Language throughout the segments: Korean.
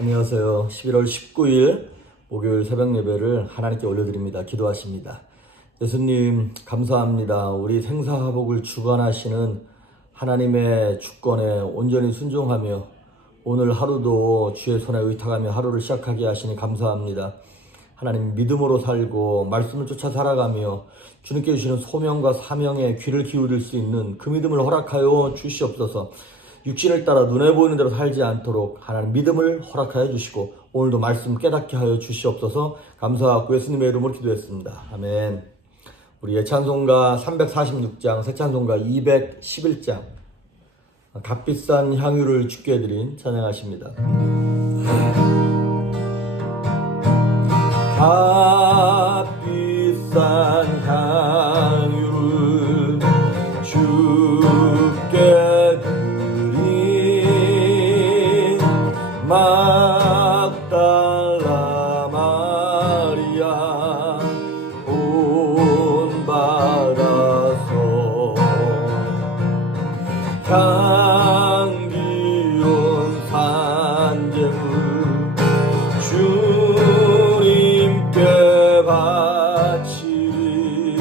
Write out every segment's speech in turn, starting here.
안녕하세요. 11월 19일 목요일 새벽 예배를 하나님께 올려드립니다. 기도하십니다. 예수님 감사합니다. 우리 생사화복을 주관하시는 하나님의 주권에 온전히 순종하며 오늘 하루도 주의 손에 의탁하며 하루를 시작하게 하시니 감사합니다. 하나님 믿음으로 살고 말씀을 쫓아 살아가며 주님께 주시는 소명과 사명에 귀를 기울일 수 있는 그 믿음을 허락하여 주시옵소서. 육신을 따라 눈에 보이는 대로 살지 않도록 하나님 믿음을 허락하여 주시고 오늘도 말씀 깨닫게 하여 주시옵소서. 감사하고 예수님의 이름으로 기도했습니다. 아멘. 우리의 찬송가 346장, 새 찬송가 211장 값비싼 향유를 주께 드린 찬양하십니다. 값비싼 향유를 주께 드린 막달라 마리아 본받아서 향기로운 산재물 주님께 바치리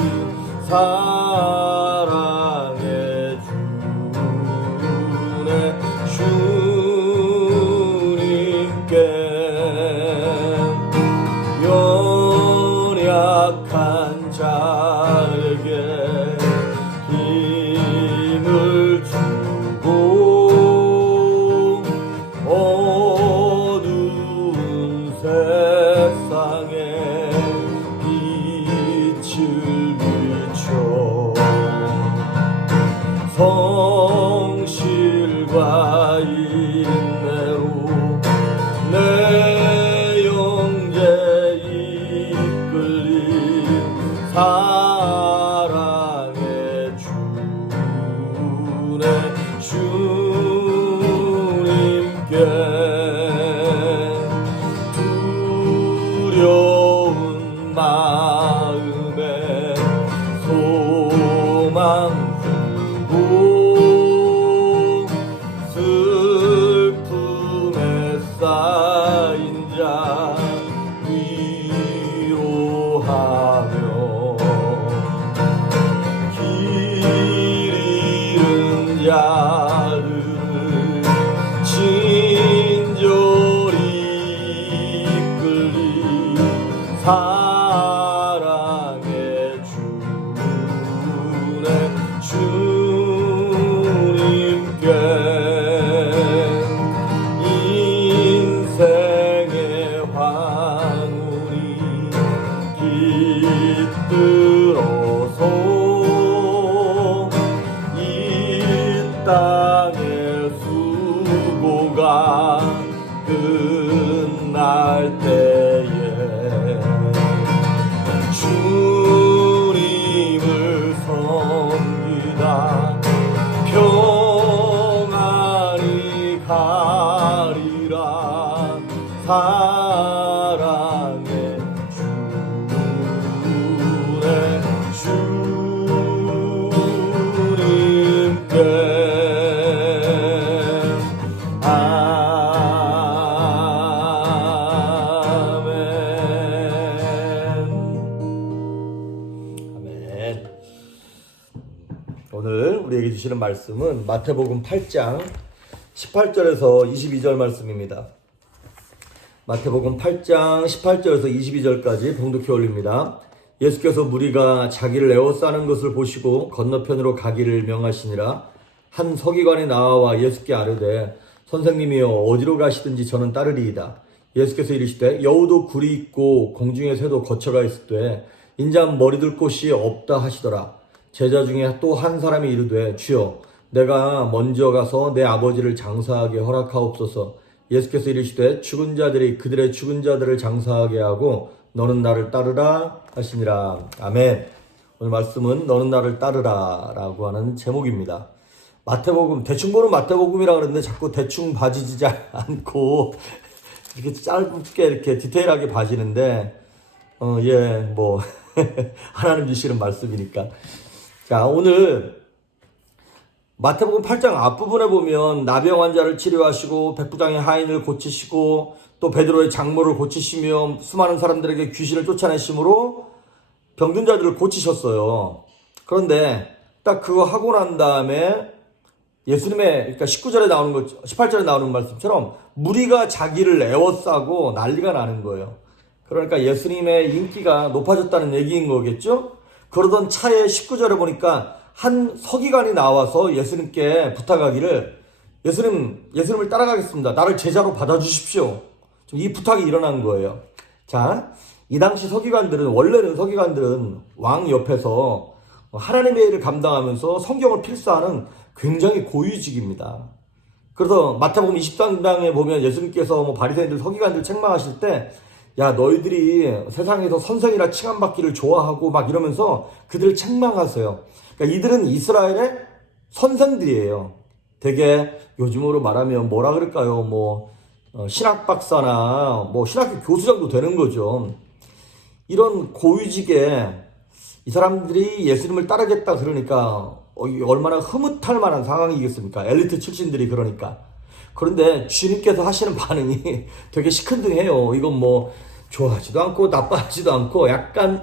사랑의 주님께 연약한 자에게 힘을 주고 어두운 세상에 빛을 비춰 성실과 인내로 내 영제 이끌린 사랑의 주님께 두려운 마음에 소망 주고 슬픔에 쌓인 자 위로하며 길 잃은 자를 친절히 이끌리 사랑의 주님께 인생의 황홀이 깃들어서 이 땅의 수고가 끝날 때에 주님을 섬기다 평안히 가리라 사랑의 주님께 아멘. 오늘 우리에게 주시는 말씀은 마태복음 8장 18절에서 22절 말씀입니다. 마태복음 8장 18절에서 22절까지 봉독해 올립니다. 예수께서 무리가 자기를 에워싸는 것을 보시고 건너편으로 가기를 명하시니라. 한 서기관이 나와 예수께 아뢰되 선생님이여 어디로 가시든지 저는 따르리이다. 예수께서 이르시되 여우도 굴이 있고 공중의 새도 거처가 있으되 인자 머리둘 곳이 없다 하시더라. 제자 중에 또 한 사람이 이르되 주여 내가 먼저 가서 내 아버지를 장사하게 허락하옵소서. 예수께서 이르시되 죽은 자들이 그들의 죽은 자들을 장사하게 하고 너는 나를 따르라 하시니라. 아멘. 오늘 말씀은 너는 나를 따르라 라고 하는 제목입니다. 마태복음, 대충 보는 마태복음이라 그러는데 자꾸 대충 봐지지 않고 이렇게 짧게 이렇게 디테일하게 봐지는데 하나님 주시는 말씀이니까. 자, 오늘 마태복음 8장 앞부분에 보면 나병 환자를 치료하시고 백부장의 하인을 고치시고 또 베드로의 장모를 고치시며 수많은 사람들에게 귀신을 쫓아내심으로 병든 자들을 고치셨어요. 그런데 딱 그거 하고 난 다음에 예수님의, 그러니까 19절에 나오는 것, 18절에 나오는 말씀처럼 무리가 자기를 에워싸고 난리가 나는 거예요. 그러니까 예수님의 인기가 높아졌다는 얘기인 거겠죠? 그러던 차에 19절에 보니까 한 서기관이 나와서 예수님께 부탁하기를, 예수님을 따라가겠습니다. 나를 제자로 받아주십시오. 이 부탁이 일어난 거예요. 자, 이 당시 원래는 서기관들은 왕 옆에서 하나님의 일을 감당하면서 성경을 필사하는 굉장히 고위직입니다. 그래서 마태복음 23장에 보면 예수님께서 바리새인들, 서기관들 책망하실 때, 야, 너희들이 세상에서 선생이라 칭함받기를 좋아하고 막 이러면서 그들을 책망하세요. 그러니까 이들은 이스라엘의 선생들이에요. 되게 요즘으로 말하면 뭐라 그럴까요? 신학 박사나 신학교 교수장도 되는 거죠. 이런 고위직에 이 사람들이 예수님을 따르겠다 그러니까 얼마나 흐뭇할 만한 상황이겠습니까? 엘리트 출신들이 그러니까. 그런데 주님께서 하시는 반응이 되게 시큰둥해요. 이건 좋아하지도 않고 나빠하지도 않고 약간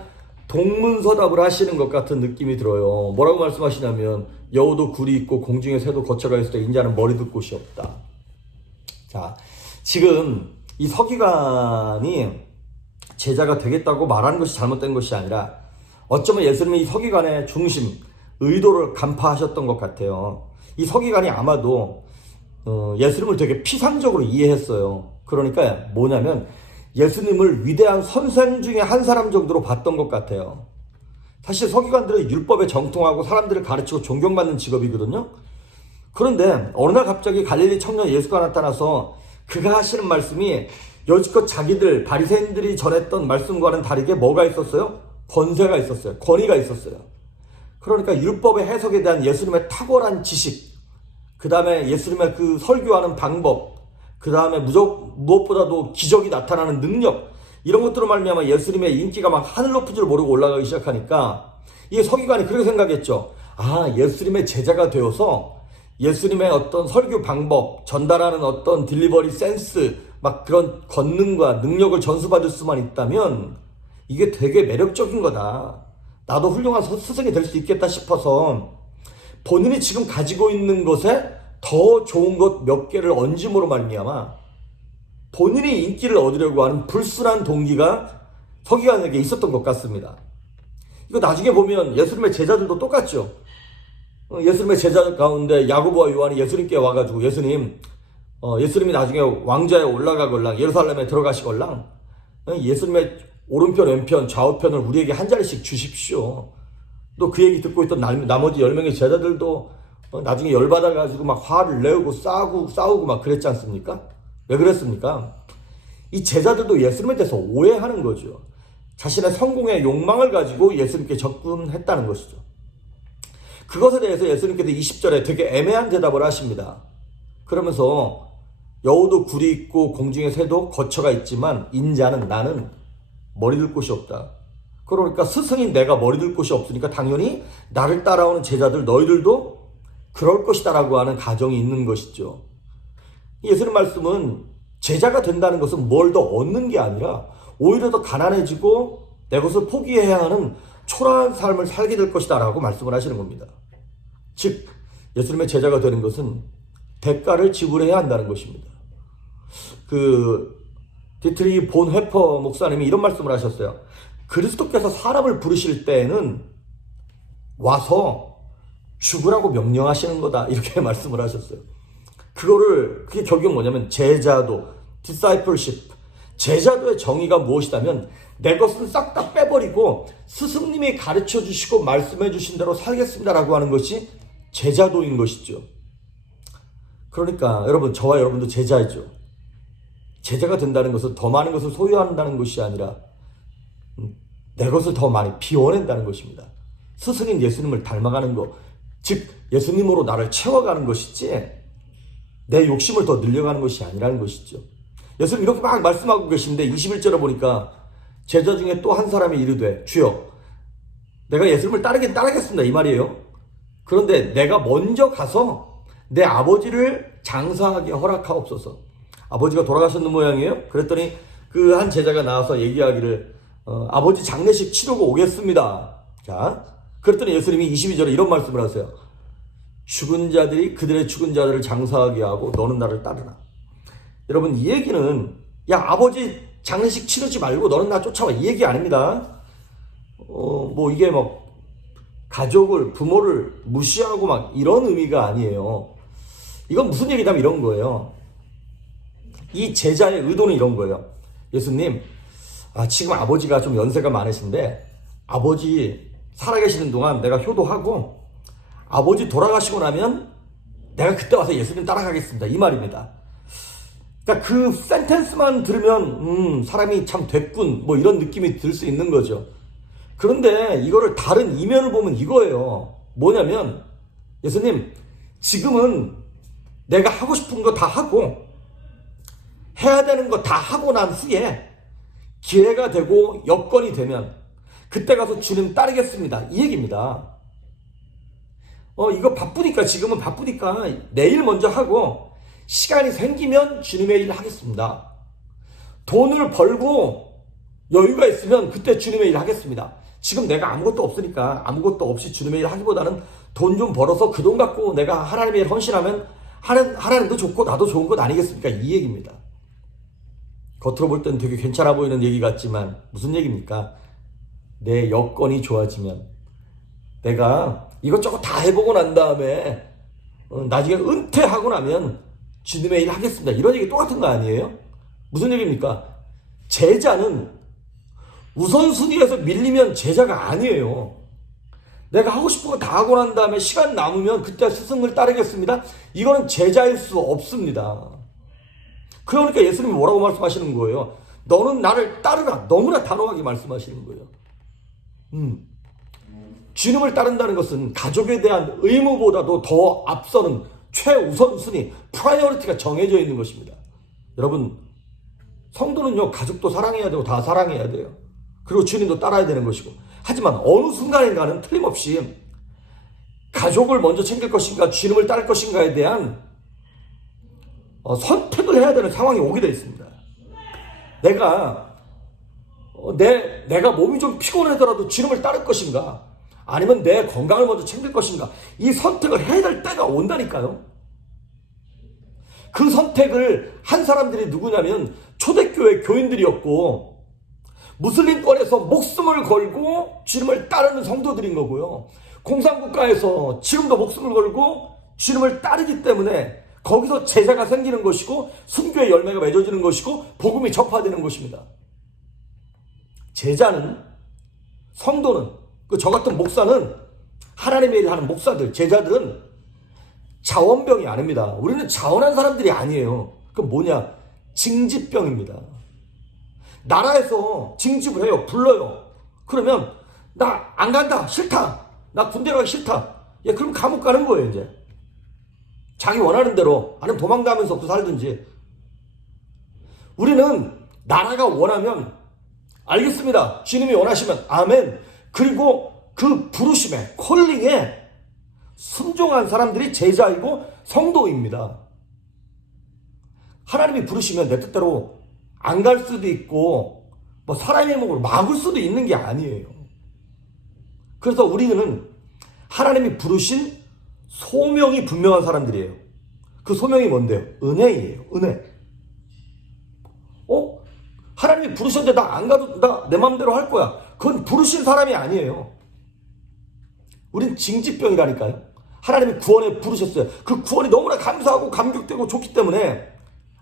동문서답을 하시는 것 같은 느낌이 들어요. 뭐라고 말씀하시냐면 여우도 굴이 있고 공중에 새도 거처가 있을 때 인자는 머리 둘 곳이 없다. 자, 지금 이 서기관이 제자가 되겠다고 말하는 것이 잘못된 것이 아니라 어쩌면 예수님이 이 서기관의 중심, 의도를 간파하셨던 것 같아요. 이 서기관이 아마도 예수님을 되게 피상적으로 이해했어요. 그러니까 뭐냐면 예수님을 위대한 선생 중에 한 사람 정도로 봤던 것 같아요. 사실 서기관들은 율법에 정통하고 사람들을 가르치고 존경받는 직업이거든요. 그런데 어느 날 갑자기 갈릴리 청년 예수가 나타나서 그가 하시는 말씀이 여지껏 자기들 바리새인들이 전했던 말씀과는 다르게 뭐가 있었어요? 권세가 있었어요. 권위가 있었어요. 그러니까 율법의 해석에 대한 예수님의 탁월한 지식, 그 다음에 예수님의 그 설교하는 방법, 그 다음에 무엇보다도 기적이 나타나는 능력, 이런 것들로 말미암아 예수님의 인기가 막 하늘 높은 줄 모르고 올라가기 시작하니까 이 서기관이 그렇게 생각했죠. 아, 예수님의 제자가 되어서 예수님의 어떤 설교 방법, 전달하는 어떤 딜리버리 센스, 막 그런 권능과 능력을 전수받을 수만 있다면 이게 되게 매력적인 거다. 나도 훌륭한 스승이 될 수 있겠다 싶어서 본인이 지금 가지고 있는 것에 더 좋은 것 몇 개를 얹음으로 말미암아 본인이 인기를 얻으려고 하는 불순한 동기가 서기관에게 있었던 것 같습니다. 이거 나중에 보면 예수님의 제자들도 똑같죠. 예수님의 제자 가운데 야고보와 요한이 예수님께 와가지고 예수님이 나중에 왕좌에 올라가걸랑 예루살렘에 들어가시걸랑 예수님의 오른편 왼편 좌우편을 우리에게 한 자리씩 주십시오. 또 그 얘기 듣고 있던 나머지 10명의 제자들도 나중에 열받아가지고 막 화를 내고 싸우고 막 그랬지 않습니까? 왜 그랬습니까? 이 제자들도 예수님에 대해서 오해하는 거죠. 자신의 성공의 욕망을 가지고 예수님께 접근했다는 것이죠. 그것에 대해서 예수님께서 20절에 되게 애매한 대답을 하십니다. 그러면서 여우도 굴이 있고 공중에 새도 거처가 있지만 인자는, 나는 머리 둘 곳이 없다. 그러니까 스승인 내가 머리 둘 곳이 없으니까 당연히 나를 따라오는 제자들 너희들도 그럴 것이다 라고 하는 가정이 있는 것이죠. 예수님 말씀은 제자가 된다는 것은 뭘 더 얻는 게 아니라 오히려 더 가난해지고 내 것을 포기해야 하는 초라한 삶을 살게 될 것이다 라고 말씀을 하시는 겁니다. 즉 예수님의 제자가 되는 것은 대가를 지불해야 한다는 것입니다. 디트리 본 회퍼 목사님이 이런 말씀을 하셨어요. 그리스도께서 사람을 부르실 때에는 와서 죽으라고 명령하시는 거다, 이렇게 말씀을 하셨어요. 그게 결국 뭐냐면 제자도, discipleship, 제자도의 정의가 무엇이다면 내 것은 싹 다 빼버리고 스승님이 가르쳐 주시고 말씀해 주신 대로 살겠습니다라고 하는 것이 제자도인 것이죠. 그러니까 여러분, 저와 여러분도 제자이죠. 제자가 된다는 것은 더 많은 것을 소유한다는 것이 아니라 내 것을 더 많이 비워낸다는 것입니다. 스승인 예수님을 닮아가는 것, 즉 예수님으로 나를 채워가는 것이지 내 욕심을 더 늘려가는 것이 아니라는 것이죠. 예수님 이렇게 막 말씀하고 계신데 21절에 보니까 제자 중에 또 한 사람이 이르되 주여 내가 예수님을 따르겠습니다, 이 말이에요. 그런데 내가 먼저 가서 내 아버지를 장사하게 허락하옵소서. 아버지가 돌아가셨는 모양이에요. 그랬더니 그 한 제자가 나와서 얘기하기를 아버지 장례식 치르고 오겠습니다. 자, 그랬더니 예수님이 22절에 이런 말씀을 하세요. 죽은 자들이 그들의 죽은 자들을 장사하게 하고 너는 나를 따르라. 여러분, 이 얘기는 야, 아버지 장례식 치르지 말고 너는 나 쫓아와, 이 얘기 아닙니다. 뭐 이게 뭐 가족을, 부모를 무시하고 막 이런 의미가 아니에요. 이건 무슨 얘기냐면 이런 거예요. 이 제자의 의도는 이런 거예요. 예수님, 지금 아버지가 좀 연세가 많으신데 아버지 살아계시는 동안 내가 효도하고 아버지 돌아가시고 나면 내가 그때 와서 예수님 따라가겠습니다, 이 말입니다. 그러니까 그 센텐스만 들으면 사람이 참 됐군, 뭐 이런 느낌이 들 수 있는 거죠. 그런데 이거를 다른 이면을 보면 이거예요. 뭐냐면 예수님, 지금은 내가 하고 싶은 거 다 하고 해야 되는 거 다 하고 난 후에 기회가 되고 여건이 되면 그때 가서 주님 따르겠습니다, 이 얘기입니다. 이거 바쁘니까, 지금은 바쁘니까 내일 먼저 하고 시간이 생기면 주님의 일 하겠습니다. 돈을 벌고 여유가 있으면 그때 주님의 일 하겠습니다. 지금 내가 아무것도 없으니까 아무것도 없이 주님의 일 하기보다는 돈 좀 벌어서 그 돈 갖고 내가 하나님의 일 헌신하면 하나님도 좋고 나도 좋은 것 아니겠습니까? 이 얘기입니다. 겉으로 볼 때는 되게 괜찮아 보이는 얘기 같지만 무슨 얘기입니까? 내 여건이 좋아지면 내가 이것저것 다 해보고 난 다음에 나중에 은퇴하고 나면 주님의 일 하겠습니다, 이런 얘기 똑같은 거 아니에요? 무슨 얘기입니까? 제자는 우선순위에서 밀리면 제자가 아니에요. 내가 하고 싶은 거 다 하고 난 다음에 시간 남으면 그때 스승을 따르겠습니다, 이거는 제자일 수 없습니다. 그러니까 예수님이 뭐라고 말씀하시는 거예요? 너는 나를 따르라, 너무나 단호하게 말씀하시는 거예요. 주님을 따른다는 것은 가족에 대한 의무보다도 더 앞서는 최우선순위, 프라이어리티가 정해져 있는 것입니다. 여러분, 성도는요, 가족도 사랑해야 되고 다 사랑해야 돼요. 그리고 주님도 따라야 되는 것이고, 하지만 어느 순간인가는 틀림없이 가족을 먼저 챙길 것인가 주님을 따를 것인가에 대한 선택을 해야 되는 상황이 오게 되어 있습니다. 내가 몸이 좀 피곤하더라도 주님을 따를 것인가, 아니면 내 건강을 먼저 챙길 것인가, 이 선택을 해야 될 때가 온다니까요. 그 선택을 한 사람들이 누구냐면 초대교회 교인들이었고, 무슬림권에서 목숨을 걸고 주님을 따르는 성도들인 거고요. 공산국가에서 지금도 목숨을 걸고 주님을 따르기 때문에 거기서 제자가 생기는 것이고 순교의 열매가 맺어지는 것이고 복음이 전파되는 것입니다. 제자는, 성도는, 저 같은 목사는, 하나님의 일을 하는 목사들, 제자들은 자원병이 아닙니다. 우리는 자원한 사람들이 아니에요. 그건 뭐냐? 징집병입니다. 나라에서 징집을 해요. 불러요. 그러면 나 안 간다, 싫다, 나 군대 가기 싫다, 그럼 감옥 가는 거예요. 이제 자기 원하는 대로, 아니면 도망가면서 살든지. 우리는 나라가 원하면 알겠습니다, 주님이 원하시면 아멘, 그리고 그 부르심에, 콜링에 순종한 사람들이 제자이고 성도입니다. 하나님이 부르시면 내 뜻대로 안 갈 수도 있고 뭐 사람의 목으로 막을 수도 있는 게 아니에요. 그래서 우리는 하나님이 부르신 소명이 분명한 사람들이에요. 그 소명이 뭔데요? 은혜예요. 은혜. 하나님이 부르셨는데 나 안 가도 나 내 마음대로 할 거야, 그건 부르신 사람이 아니에요. 우린 징집병이라니까요. 하나님이 구원에 부르셨어요. 그 구원이 너무나 감사하고 감격되고 좋기 때문에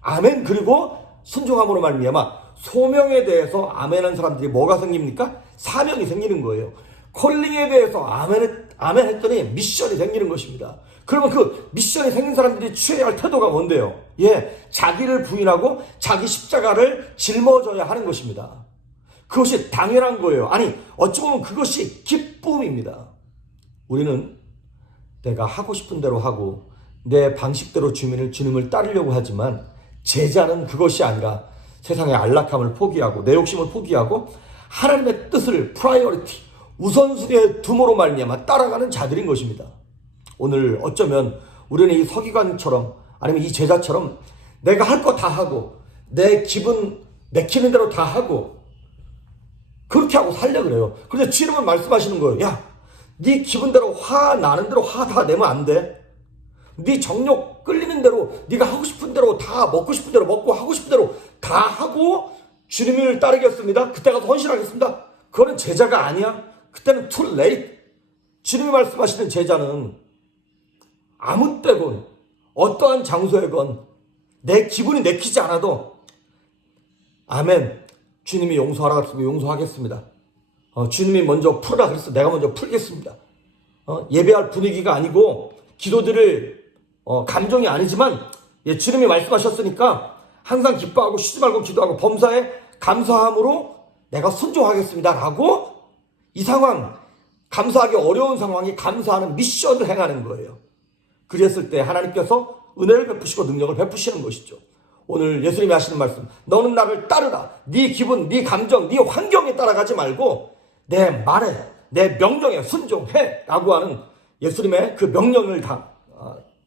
아멘, 그리고 순종함으로 말미암아 소명에 대해서 아멘한 사람들이 뭐가 생깁니까? 사명이 생기는 거예요. 콜링에 대해서 아멘 했더니 미션이 생기는 것입니다. 그러면 그 미션이 생긴 사람들이 취해야 할 태도가 뭔데요? 자기를 부인하고 자기 십자가를 짊어져야 하는 것입니다. 그것이 당연한 거예요. 아니, 어찌 보면 그것이 기쁨입니다. 우리는 내가 하고 싶은 대로 하고 내 방식대로 주님을 따르려고 하지만, 제자는 그것이 아니라 세상의 안락함을 포기하고 내 욕심을 포기하고 하나님의 뜻을 프라이어리티, 우선순위에 둠으로 말미암아 따라가는 자들인 것입니다. 오늘 어쩌면 우리는 이 서기관처럼, 아니면 이 제자처럼 내가 할 거 다 하고 내 기분 내키는 대로 다 하고 그렇게 하고 살려 그래요. 그래서 주님은 말씀하시는 거예요. 야, 네 기분대로 화 나는 대로 화 다 내면 안 돼. 네 정욕 끌리는 대로 네가 하고 싶은 대로 다 먹고 싶은 대로 먹고 하고 싶은 대로 다 하고 주님을 따르겠습니다. 그때 가서 헌신하겠습니다. 그거는 제자가 아니야. 그때는 too late. 주님이 말씀하시는 제자는 아무 때건 어떠한 장소에건 내 기분이 내키지 않아도 아멘. 주님이 용서하라 그랬으면 용서하겠습니다. 주님이 먼저 풀어라 그래서 내가 먼저 풀겠습니다. 예배할 분위기가 아니고 기도드릴 감정이 아니지만 주님이 말씀하셨으니까 항상 기뻐하고 쉬지 말고 기도하고 범사에 감사함으로 내가 순종하겠습니다 라고 이 상황 감사하기 어려운 상황이 감사하는 미션을 행하는 거예요. 그랬을 때 하나님께서 은혜를 베푸시고 능력을 베푸시는 것이죠. 오늘 예수님이 하시는 말씀, 너는 나를 따르라. 네 기분, 네 감정, 네 환경에 따라가지 말고 내 말에, 내 명령에 순종해 라고 하는 예수님의 그 명령을 다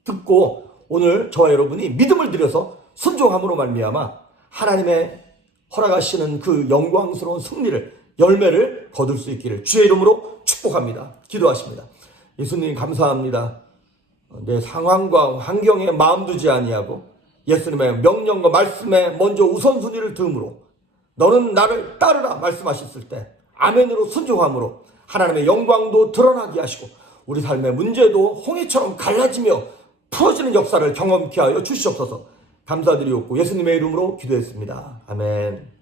듣고 오늘 저와 여러분이 믿음을 들여서 순종함으로 말미암아 하나님의 허락하시는 그 영광스러운 승리를 열매를 거둘 수 있기를 주의 이름으로 축복합니다. 기도하십니다. 예수님 감사합니다. 내 상황과 환경에 마음 두지 아니하고 예수님의 명령과 말씀에 먼저 우선순위를 둠으로 너는 나를 따르라 말씀하셨을 때 아멘으로 순종함으로 하나님의 영광도 드러나게 하시고 우리 삶의 문제도 홍해처럼 갈라지며 풀어지는 역사를 경험케 하여 주시옵소서. 감사드리옵고 예수님의 이름으로 기도했습니다. 아멘.